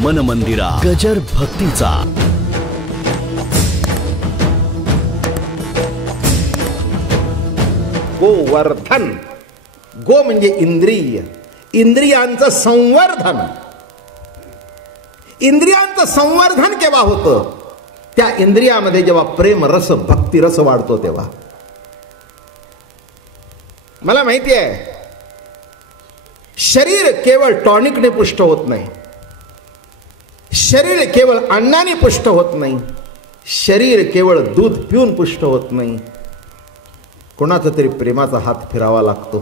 मन मंदिरा गजर भक्तीचा. गोवर्धन. गो म्हणजे इंद्रिय, इंद्रियांचं संवर्धन. इंद्रियांचं संवर्धन केव्हा होतं? त्या इंद्रियामध्ये जेव्हा प्रेम रस भक्ती रस वाढतो तेव्हा. मला माहिती आहे शरीर केवळ टॉनिकने पुष्ट होत नाही, शरीर केवळ अन्नाने पुष्ट होत नाही, शरीर केवळ दूध पिऊन पुष्ट होत नाही. कोणाचा तरी प्रेमाचा हात फिरावा लागतो,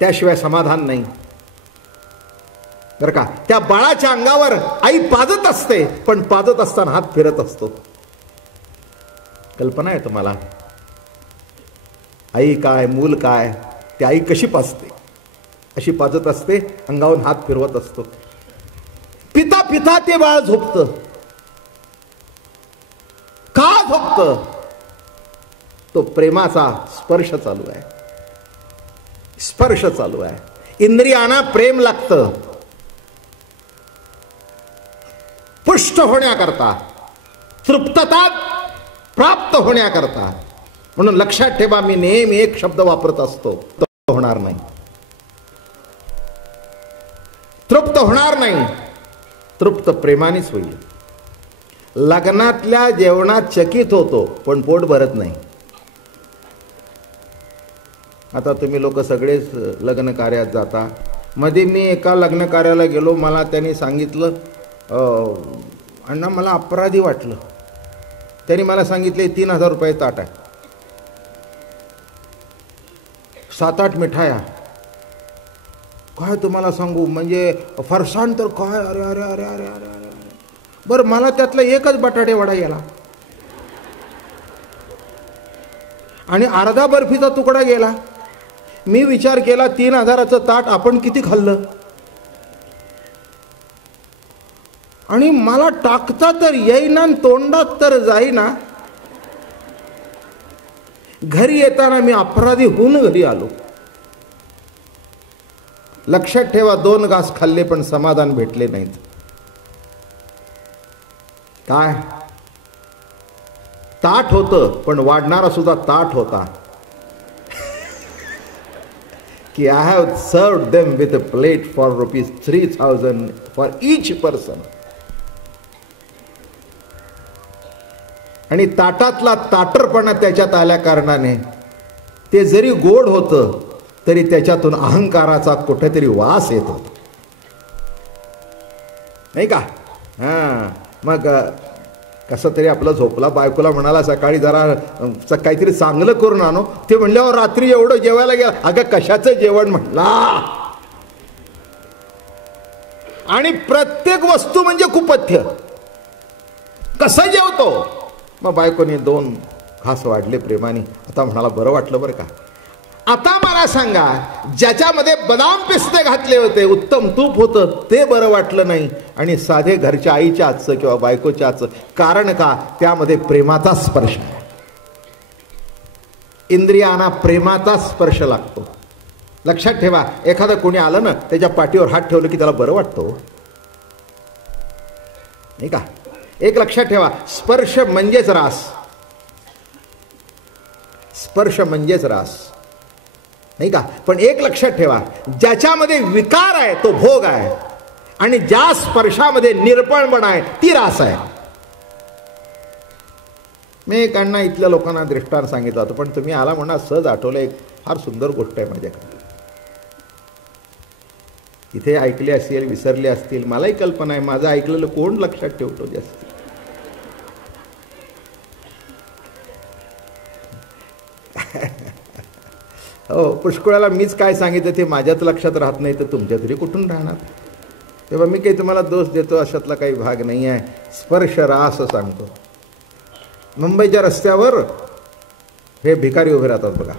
त्याशिवाय समाधान नाही बरं का. त्या बाळाच्या अंगावर आई पाजत असते, पण पाजत असताना हात फिरत असतो. कल्पना आहे तुम्हाला? आई काय मूल काय, ती आई कशी पाजते, अशी पाजत असते, अंगावरून हात फिरवत असतो. पिता पिता ते बाळ झोपतं. का झोपतं? तो प्रेमाचा स्पर्श चालू आहे, स्पर्श चालू आहे. इंद्रियांना प्रेम लागतं पुष्ट होण्याकरता, तृप्तता प्राप्त होण्याकरता. म्हणून लक्षात ठेवा, मी नेहमी एक शब्द वापरत असतो, तृप्त होणार नाही, तृप्त होणार नाही. तृप्त प्रेमानेच होईल. लग्नातल्या जेवणात चकित होतो पण पोट भरत नाही. आता तुम्ही लोक सगळेच लग्न कार्यात जाता. मध्ये मी एका लग्न कार्याला गेलो, मला त्यांनी सांगितलं, अण्णा मला अपराधी वाटलं. त्यांनी मला सांगितले 3000 रुपये ताट आहे, 7-8 मिठाया. काय तुम्हाला सांगू, म्हणजे फरसाण तर काय, अरे अरे अरे अरे अरे अरे. बरं, मला त्यातला एकच बटाटे वडा गेला आणि अर्धा बर्फीचा तुकडा गेला. मी विचार केला 3000चं ताट आपण किती खाल्लं, आणि मला टाकता तर येईना, तोंडात तर जाईना. घरी येताना मी अपराधी होऊन घरी आलो. लक्षात ठेवा, 2 घास खाल्ले पण समाधान भेटले नाहीत. काय ताट होतं, पण वाढणारा सुद्धा ताट होता. की I have served them with a plate for ₹3000 for each person. आणि ताटातला ताटरपणा त्याच्यात आल्या कारणाने ते जरी गोड होतं तरी त्याच्यातून अहंकाराचा कुठेतरी वास येत होता, नाही का? मग कसं तरी आपलं झोपला. बायकोला म्हणाला सकाळी जरा काहीतरी चांगलं करून आणो. ते म्हणल्यावर रात्री एवढं जेवायला गेला. अगं कशाचं जेवण म्हटला. आणि प्रत्येक वस्तू म्हणजे कुपथ्य. कसं जेवतो? मग बायकोने 2 घास वाढले प्रेमाने. आता म्हणाला बरं वाटलं बरं का. आता मला सांगा, ज्याच्यामध्ये बदाम पिस्ते घातले होते, उत्तम तूप होतं, ते बरं वाटलं नाही, आणि साधे घरच्या आईच्या हातचं किंवा बायकोच्या हातचं. कारण का? त्यामध्ये प्रेमाचा स्पर्श आहे. इंद्रियांना प्रेमाचा स्पर्श लागतो. लक्षात ठेवा, एखादं कोणी आलं ना, त्याच्या पाठीवर हात ठेवलं की त्याला बरं वाटतं, नाही का? एक लक्षात ठेवा, स्पर्श म्हणजेच रास. स्पर्श म्हणजेच रास, नाही का? पण एक लक्षात ठेवा, ज्याच्यामध्ये विकार आहे तो भोग आहे, आणि ज्या स्पर्शामध्ये निरपणपणा आहे ती रास आहे. मी एकांना इथल्या लोकांना दृष्टांत सांगितलं होतं, पण तुम्ही आला म्हणा सहज आठवलं. एक फार सुंदर गोष्ट आहे माझ्याकडे. इथे ऐकले असेल, विसरले असतील, मलाही कल्पना आहे. माझं ऐकलेलं कोण लक्षात ठेवतो जास्त? हो, पुष्कळाला मीच काय सांगितलं ते माझ्याच लक्षात राहत नाही, तर तुमच्या तरी कुठून राहणार? तेव्हा मी काही तुम्हाला दोष देतो अशातला काही भाग नाही आहे. स्पर्श रास सांगतो. मुंबईच्या रस्त्यावर हे भिकारी उभे राहतात बघा.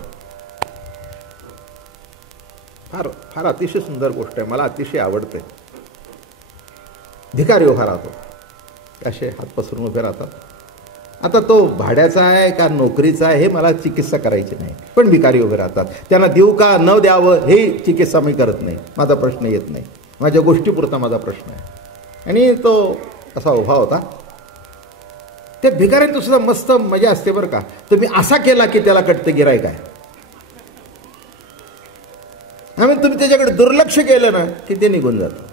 फार फार अतिशय सुंदर गोष्ट आहे, मला अतिशय आवडते. भिकारी उभा राहतो, असे हात पसरून उभे राहतात. आता तो भाड्याचा आहे का नोकरीचा आहे हे मला चिकित्सा करायची नाही, पण भिकारी उभे राहतात, त्यांना देऊ का न द्यावं हे चिकित्सा मी करत नाही, माझा प्रश्न येत नाही, माझ्या गोष्टीपुरता माझा प्रश्न आहे. आणि तो असा उभा होता. त्या भिकाऱ्यांचं सुद्धा मस्त मजा असते बरं का. तुम्ही असा केला की त्याला कटतं गिरायक आहे, आणि तुम्ही त्याच्याकडे दुर्लक्ष केलं ना की ते निघून जातं.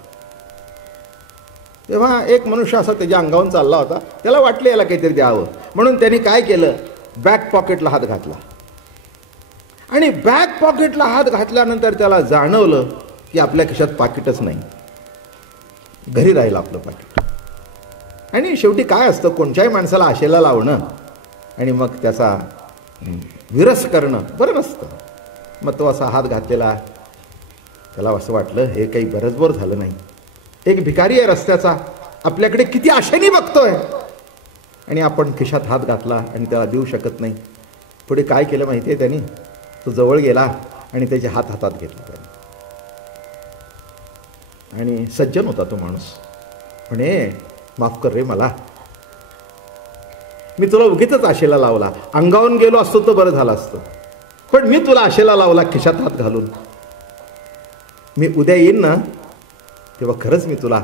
तेव्हा एक मनुष्य असा त्याच्या अंगावरून चालला होता, त्याला वाटलं याला काहीतरी द्यावं, म्हणून त्यांनी काय केलं, बॅक पॉकेटला हात घातला. आणि बॅक पॉकेटला हात घातल्यानंतर त्याला जाणवलं की आपल्या खिशात पाकिटच नाही, घरी राहिलं आपलं पाकिट. आणि शेवटी काय असतं, कोणत्याही माणसाला आशेला लावणं आणि मग त्याचा विरस करणं बरं नसतं. मग तो असा हात घातलेला, त्याला असं वाटलं हे काही बरंचभर झालं नाही. एक भिकारी आहे रस्त्याचा, आपल्याकडे किती आशेने बघतोय, आणि आपण खिशात हात घातला आणि त्याला देऊ शकत नाही. पुढे काय केलं माहिती आहे त्यांनी, तो जवळ गेला आणि त्याचे हात हातात घेतला त्याने. आणि सज्जन होता तो माणूस. म्हणे माफ कर रे मला, मी तुला उगीचच आशेला लावला, अंगावून गेलो असतो तर बरं झालं असतं, पण मी तुला आशेला लावला खिशात हात घालून. मी उद्या येईन ना तेव्हा खरंच मी तुला,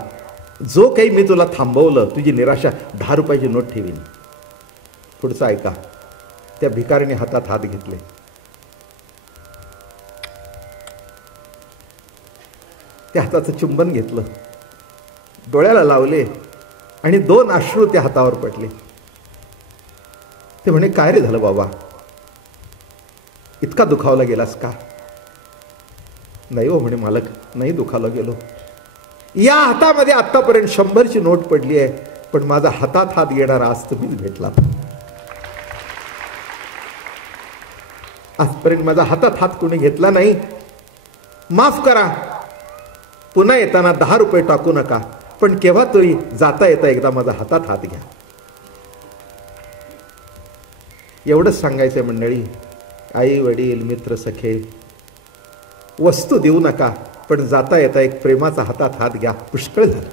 जो काही मी तुला थांबवलं, तुझी निराशा, 10 रुपयाची नोट ठेवीन. पुढचं ऐका. त्या भिकारीने हातात हात घेतले, त्या हाताचं चुंबन घेतलं, डोळ्याला लावले आणि 2 अश्रू त्या हातावर पडले. ते म्हणे काय रे झालं बाबा, इतका दुखावला गेलास का? नाही हो म्हणे मालक, नाही दुखावला गेलो. या हातामध्ये आतापर्यंत 100ची नोट पडली आहे, पण माझा हातात हात घेणारा आज तुम्हीच भेटला. आजपर्यंत माझा हातात हात कोणी घेतला नाही, माफ करा. पुन्हा येताना 10 रुपये टाकू नका, पण केव्हा तरी जाता येता एकदा माझा हातात हात घ्या. एवढंच सांगायचंय मंडळी. आई वडील मित्र सखे वस्तू देऊ नका, पण जाता येता एक प्रेमाचा हातात हात घ्या. पुष्कळ झालं,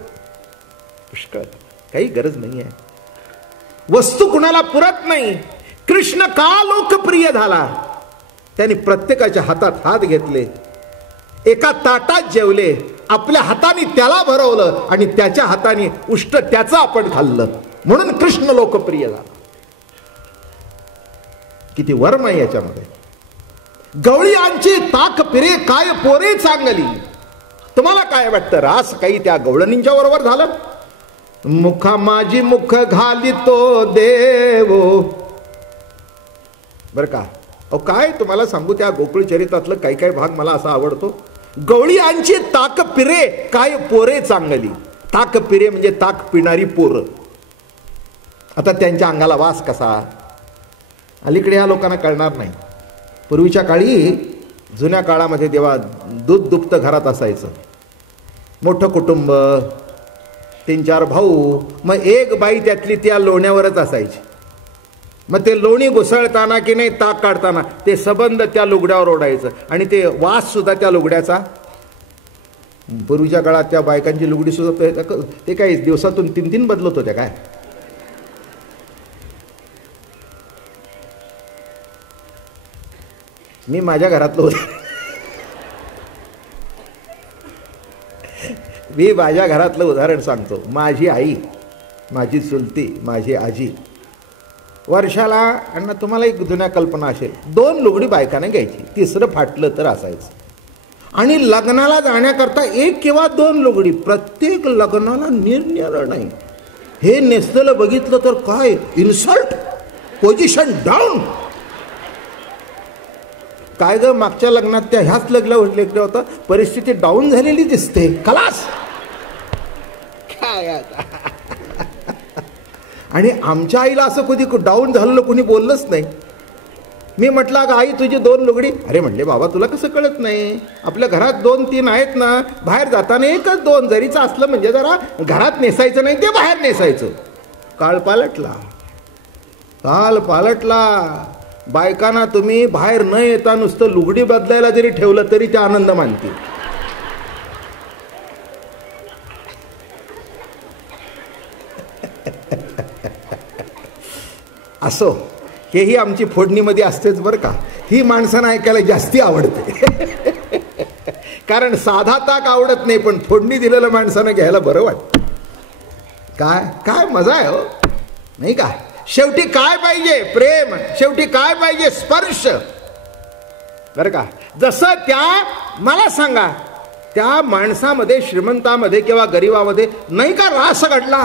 पुष्कळ, काही गरज नाही आहे. वस्तू कुणाला पुरत नाही. कृष्ण का लोकप्रिय झाला, त्यांनी प्रत्येकाच्या हातात हात घेतले, एका ताटात जेवले, आपल्या हाताने त्याला भरवलं आणि त्याच्या हाताने उष्ट त्याचं आपण खाल्लं, म्हणून कृष्ण लोकप्रिय झाला. किती वर्म आहे याच्यामध्ये. गवळी आमची ताक पिरे काय पोरे चांगली. तुम्हाला काय वाटतं, रास काही त्या गवळणींच्या बरोबर झालं? मुखा माझी मुख घाली तो देव. बर का, अहो काय तुम्हाला सांगू, त्या गोकुळ चरित्रातलं काही काही भाग मला असा आवडतो. गवळी आमची ताक पिरे काय पोरे चांगली. ताक पिरे म्हणजे ताक पिणारी पोरं. आता त्यांच्या अंगाला वास कसा, अलीकडे ह्या लोकांना कळणार नाही. पूर्वीच्या काळी, जुन्या काळामध्ये जेव्हा दूध दुभतं घरात असायचं, मोठं कुटुंब, 3-4 भाऊ, मग एक बाई त्यातली त्या लोण्यावरच असायची. मग ते लोणी घुसळताना की नाही ताक काढताना ते सबंध त्या लुगड्यावर ओढायचं, आणि ते वास सुद्धा त्या लुगड्याचा. पूर्वीच्या काळात त्या बायकांची लुगडी सुद्धा ते काही दिवसातून 3-3 बदलत होत्या काय. मी माझ्या घरातलं होतं, मी माझ्या घरातलं उदाहरण सांगतो. माझी आई, माझी चुलती, माझी आजी वर्षाला, आणि तुम्हाला एक जुन्या कल्पना असेल, 2 लुगडी बायकाने घ्यायची, 3रं फाटलं तर असायचं. आणि लग्नाला जाण्याकरता 1 किंवा 2 लुगडी, प्रत्येक लग्नाला निरनिराळं नाही. हे नेसलेलं बघितलं तर काय इन्सल्ट, पोझिशन डाऊन. काय ग, मागच्या लग्नात त्या ह्याच लग्न होतं, परिस्थिती डाऊन झालेली दिसते, खलास काय आता. आणि आमच्या आईला असं कधी डाऊन झालेलं कोणी बोललंच नाही. मी म्हटलं अगं आई तुझी 2 लुगडी. अरे म्हणले बाबा तुला कसं कळत नाही, आपल्या घरात 2-3 आहेत ना, बाहेर जाताना 1-2 जरीचं असलं म्हणजे जरा घरात नेसायचं नाही, ते बाहेर नेसायचं. काळ पालटला, काल पालटला. बायकांना तुम्ही बाहेर न येता नुसतं लुगडी बदलायला जरी ठेवलं तरी ते आनंद मानतील. असो, हेही आमची फोडणीमध्ये असतेच बरं का. ही माणसांना ऐकायला जास्ती आवडते. कारण साधा ताक आवडत नाही, पण फोडणी दिलेलं माणसानं घ्यायला बरं वाटतं. काय काय मजा आहे हो, नाही का. शेवटी काय पाहिजे? प्रेम. शेवटी काय पाहिजे? स्पर्श. बरं का. जसं त्या, मला सांगा, त्या माणसामध्ये, श्रीमंतामध्ये किंवा गरिबामध्ये नाही का रास घडला?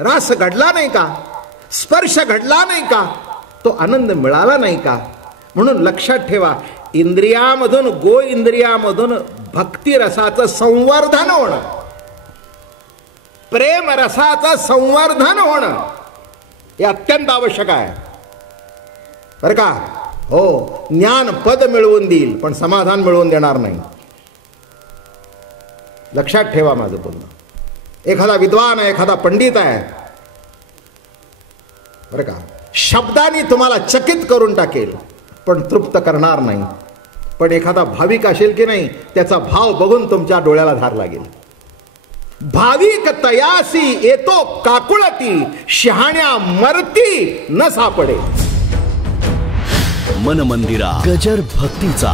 रास घडला नाही का? स्पर्श घडला नाही का? तो आनंद मिळाला नाही का? म्हणून लक्षात ठेवा, इंद्रियामधून, गो इंद्रियामधून भक्ती रसाचं संवर्धन होणं, प्रेम रसाचं संवर्धन होणं हे अत्यंत आवश्यक आहे बरं का. हो, ज्ञान पद मिळवून देईल पण समाधान मिळवून देणार नाही. लक्षात ठेवा माझं बोलणं. एखादा विद्वान आहे, एखादा पंडित आहे बरं का, शब्दांनी तुम्हाला चकित करून टाकेल पण तृप्त करणार नाही. पण एखादा भाविक असेल की नाही, त्याचा भाव बघून तुमच्या डोळ्याला धार लागेल. भाविक तयासी येतो काकुळती, शहाण्या मरती न सापडे. मन मंदिरा गजर भक्तीचा.